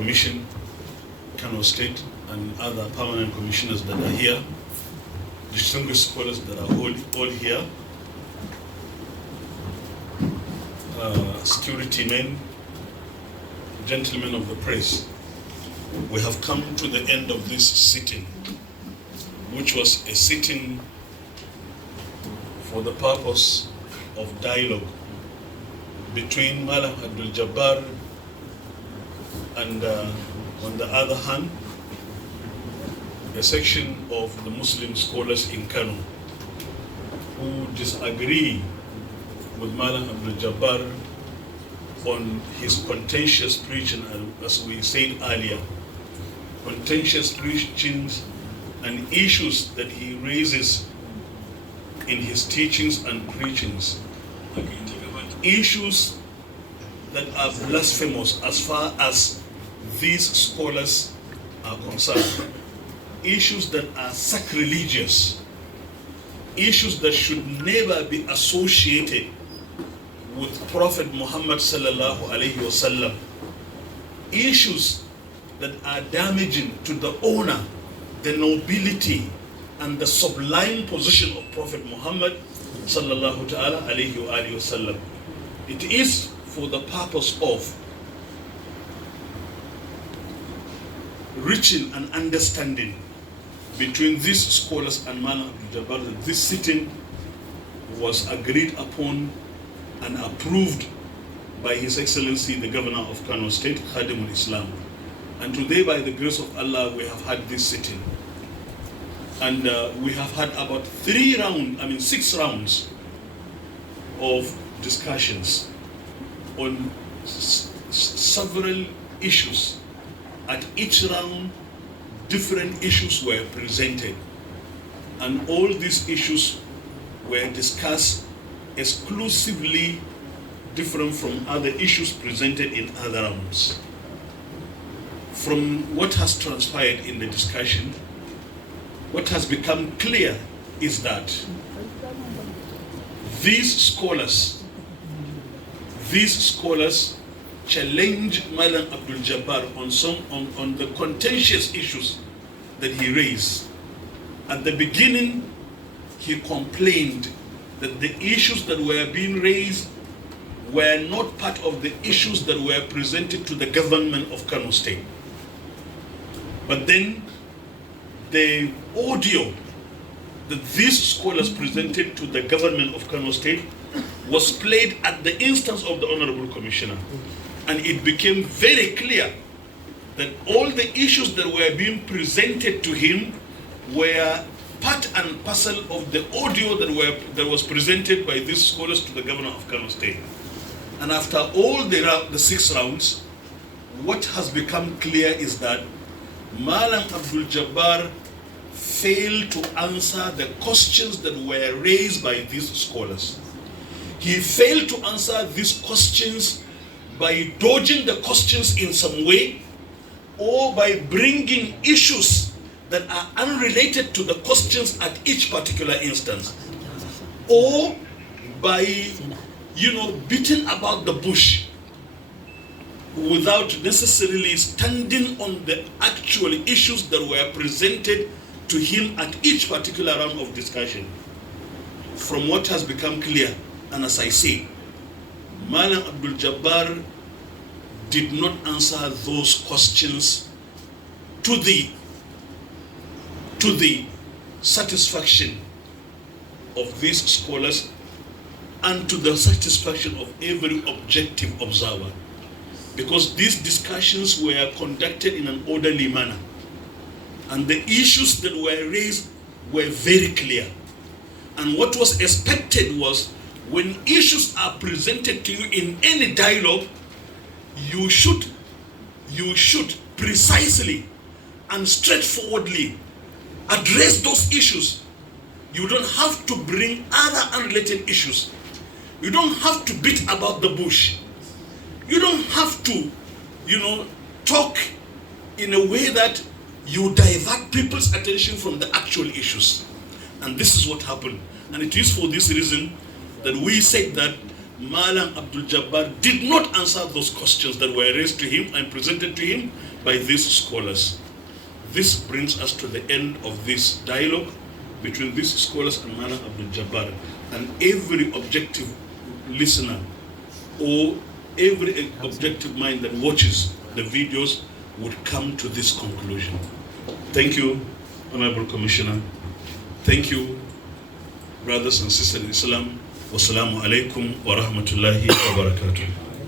Commission, Kano State, and other permanent commissioners that are here, distinguished scholars that are all here, security men, gentlemen of the press. We have come to the end of this sitting, which was a sitting for the purpose of dialogue between Malam Abdul-Jabbar and, on the other hand, a section of the Muslim scholars in Kano who disagree with Malam Abdul-Jabbar on his contentious preaching, and as we said earlier, contentious preachings and issues that he raises in his teachings and preachings, issues that are blasphemous as far as these scholars are concerned, issues that are sacrilegious, issues that should never be associated with Prophet Muhammad sallallahu alaihi wasallam, issues that are damaging to the honor, the nobility, and the sublime position of Prophet Muhammad sallallahu ta'ala alayhi wa alihi wasallam. It is for the purpose of reaching an understanding between these scholars and Malam Abdul-Jabbar that this sitting was agreed upon and approved by His Excellency the Governor of Kano State, Khadimul Islam. And today, by the grace of Allah, we have had this sitting. And we have had about 6 rounds of discussions on several issues. At each round, different issues were presented. And all these issues were discussed exclusively different from other issues presented in other rounds. From what has transpired in the discussion, what has become clear is that these scholars challenge Malam Abdul-Jabbar on the contentious issues that he raised. At the beginning, he complained that the issues that were being raised were not part of the issues that were presented to the government of Kano State. But then the audio that these scholars presented to the government of Kano State was played at the instance of the Honorable Commissioner. And it became very clear that all the issues that were being presented to him were part and parcel of the audio that was presented by these scholars to the governor of Kano State. And after all the 6 rounds, what has become clear is that Malam Abdul-Jabbar failed to answer the questions that were raised by these scholars. He failed to answer these questions by dodging the questions in some way, or by bringing issues that are unrelated to the questions at each particular instance, or by beating about the bush without necessarily standing on the actual issues that were presented to him at each particular round of discussion. From what has become clear, and as I say, Malam Abdul-Jabbar did not answer those questions to the satisfaction of these scholars and to the satisfaction of every objective observer, because these discussions were conducted in an orderly manner and the issues that were raised were very clear. And what was expected was, when issues are presented to you in any dialogue, you should precisely and straightforwardly address those issues. You don't have to bring other unrelated issues. You don't have to beat about the bush. You don't have to, talk in a way that you divert people's attention from the actual issues. And this is what happened. And it is for this reason that we said that Malam Abdul-Jabbar did not answer those questions that were raised to him and presented to him by these scholars. This brings us to the end of this dialogue between these scholars and Malam Abdul-Jabbar, and every objective listener or every objective mind that watches the videos would come to this conclusion. Thank you, Honorable Commissioner. Thank you, brothers and sisters in Islam. Wassalamu alaikum wa rahmatullahi wa barakatuh.